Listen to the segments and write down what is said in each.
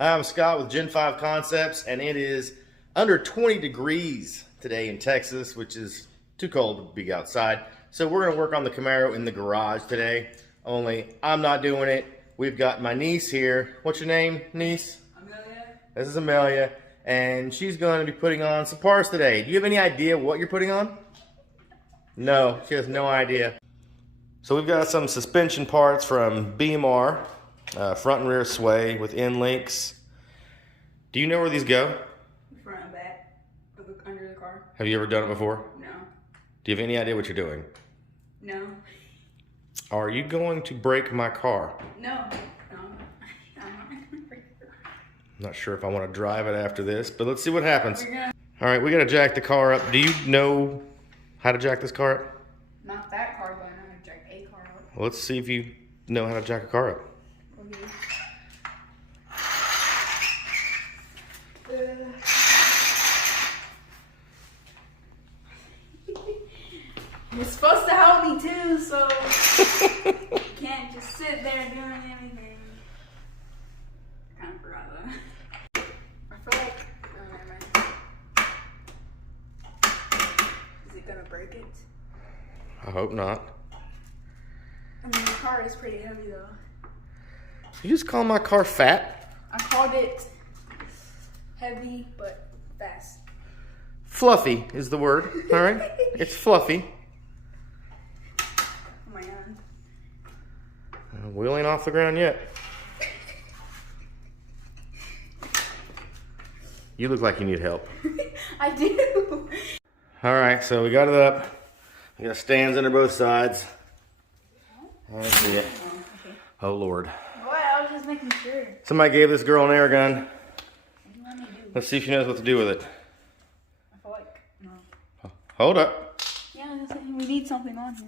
I'm Scott with Gen5concepts, and it is under 20 degrees today in Texas, which is too cold to be outside. So we're going to work on the Camaro in the garage today, only I'm not doing it. We've got my niece here. What's your name, niece? Amelia. This is Amelia, and she's going to be putting on some parts today. Do you have any idea what you're putting on? No, she has no idea. So we've got some suspension parts from BMR. Front and rear sway with end links. Do you know where these go? Front and back, under the car. Have you ever done it before? No. Do you have any idea what you're doing? No. Are you going to break my car? No. No. I'm not going to break it. I'm not sure if I want to drive it after this, but let's see what happens. All right, we got to jack the car up. Do you know how to jack this car up? Not that car, but I know how to jack a car up. Well, let's see if you know how to jack a car up. You're supposed to help me too, so you can't just sit there doing anything. I kind of forgot that. I feel like, is it gonna break it? I hope not. I mean, the car is pretty heavy though. You just call my car fat? I called it heavy, but fast. Fluffy is the word, all right? It's fluffy. Oh my god. Wheel ain't off the ground yet. You look like you need help. I do. All right, so we got it up. We got stands under both sides. I see it. Oh, okay. Oh, Lord. What? I was just making sure. Somebody gave this girl an air gun. What do you want me to do? Let's see if she knows what to do with it. I feel like, no. Hold up. Yeah, we need something on here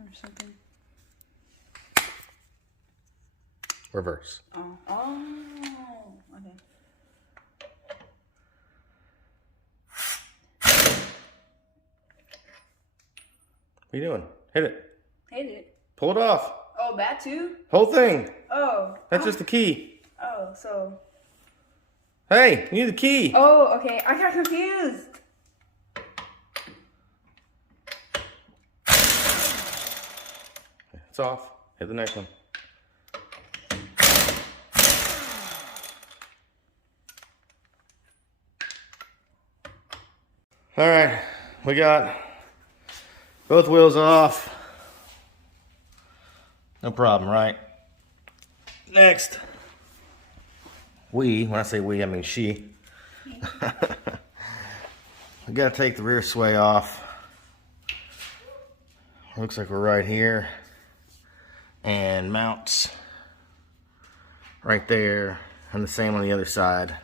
or something. Reverse. Oh. Oh. Okay. What are you doing? Hit it. Hit it. Pull it off. Oh, that too? Whole thing. Oh. That's just the key. Oh, so. Hey, you need the key. Oh, okay. I got confused. It's off. Hit the next one. All right, we got both wheels off. No problem, right? Next, when I say we, I mean she. We gotta take the rear sway off. Looks like we're right here. And mounts right there, and the same on the other side.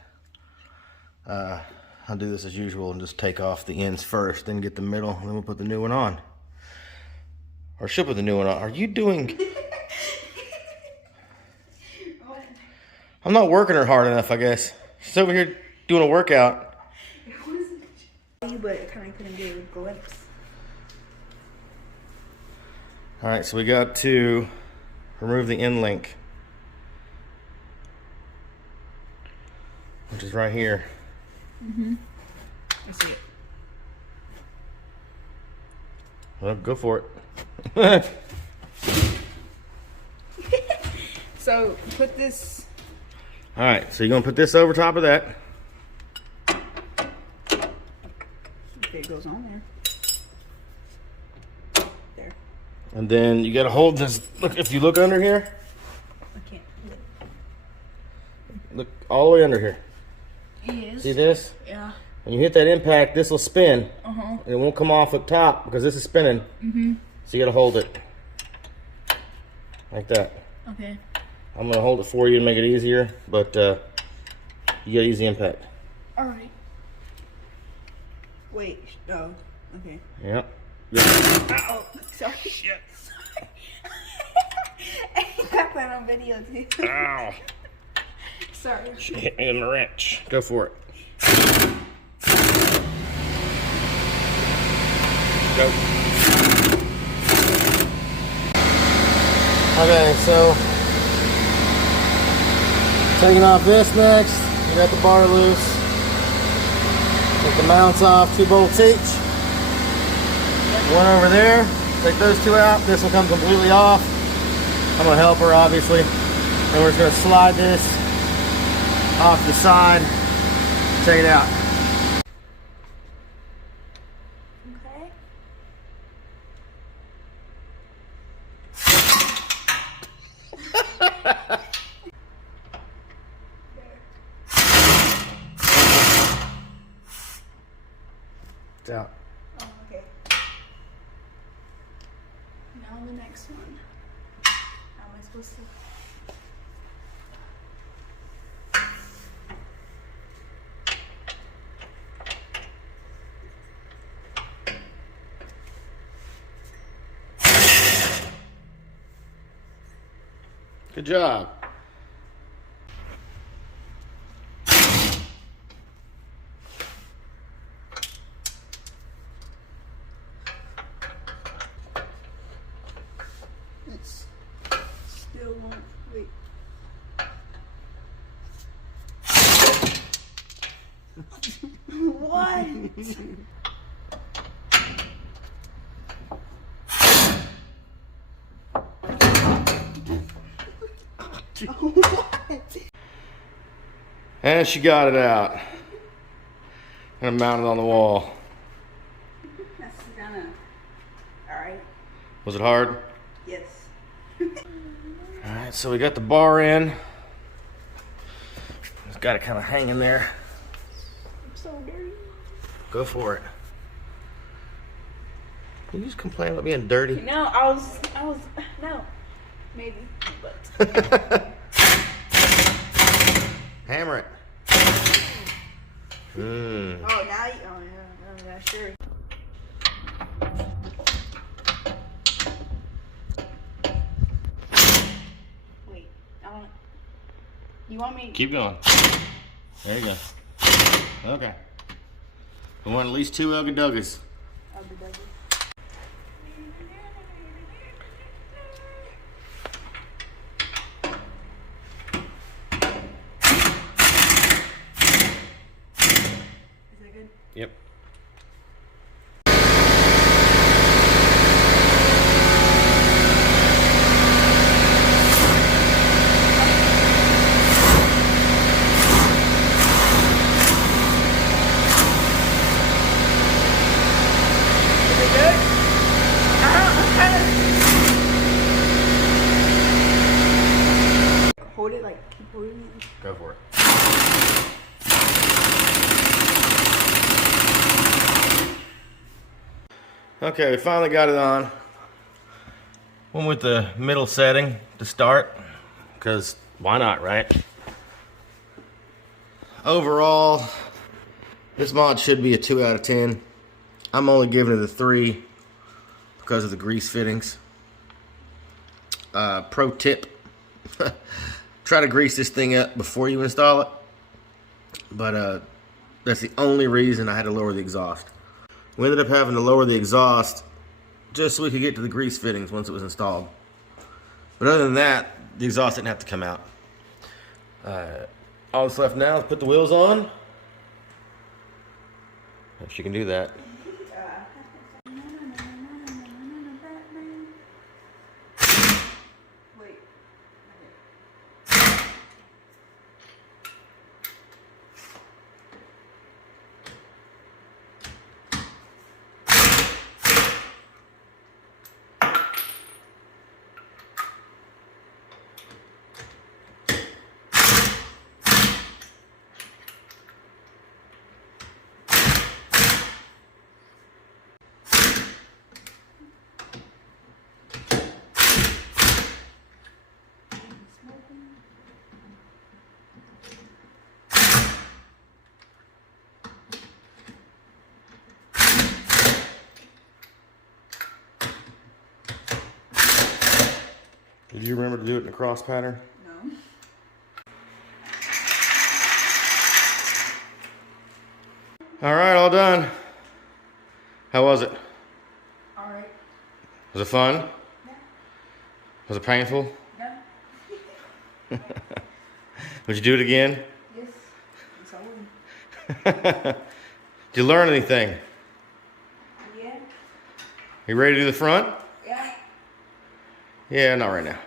I'll do this as usual and just take off the ends first, then get the middle, and then we'll put the new one on. Or she'll put the new one on. Are you doing... I'm not working her hard enough, I guess. She's over here doing a workout. But I kind of couldn't get a glimpse. All right, so we got to remove the end link, which is right here. Mm-hmm. I see it. Well, go for it. So, put this... All right, so you're gonna put this over top of that. Okay, it goes on there. There. And then you gotta hold this. Look, if you look under here, I can't. look all the way under here. He is. See this? Yeah. When you hit that impact, this will spin. Uh-huh. And it won't come off up top because this is spinning. Mm-hmm. So you gotta hold it. Like that. Okay. I'm gonna hold it for you to make it easier, but you gotta use the impact. Alright. Wait, oh, okay. Yep. Oh, sorry. Shit. Sorry. I got that on video too. Ow. Sorry. She hit me in the wrench. Go for it. Go. Okay, so Taking off this next. We got the bar loose. Take the mounts off, 2 bolts each. One over there. Take those 2 out. This will come completely off. I'm gonna help her, obviously. And we're just gonna slide this off the side. Check it out. Okay. It's out. Oh, okay. Now the next one. How am I supposed to? Good job. It's still won't wait. What? What? And she got it out. And mounted on the wall. That's kinda alright. Was it hard? Yes. Alright, so we got the bar in. Just got it kind of hanging there. I'm so dirty. Go for it. You just complain about being dirty. No, I was no. Maybe. But Hammer it. oh now you yeah, sure. Wait, I don't you want me Keep going. There you go. Okay. We want at least 2 Ugga Duggas. I'll be done. Is that good? Yep. Is it good? I'm kind of hold it like keep holding it. Go for it. Okay, we finally got it on. Went with the middle setting to start, because why not, right? Overall, this mod should be a 2 out of 10. I'm only giving it a 3 because of the grease fittings. Pro tip, try to grease this thing up before you install it. But that's the only reason I had to lower the exhaust. We ended up having to lower the exhaust just so we could get to the grease fittings once it was installed. But other than that, the exhaust didn't have to come out. All that's left now is put the wheels on. If she can do that. Wait. Did you remember to do it in a cross pattern? No. All right, all done. How was it? All right. Was it fun? Yeah. Was it painful? No. Would you do it again? Yes. Yes, I would. Did you learn anything? Yeah. You ready to do the front? Yeah. Yeah, not right now.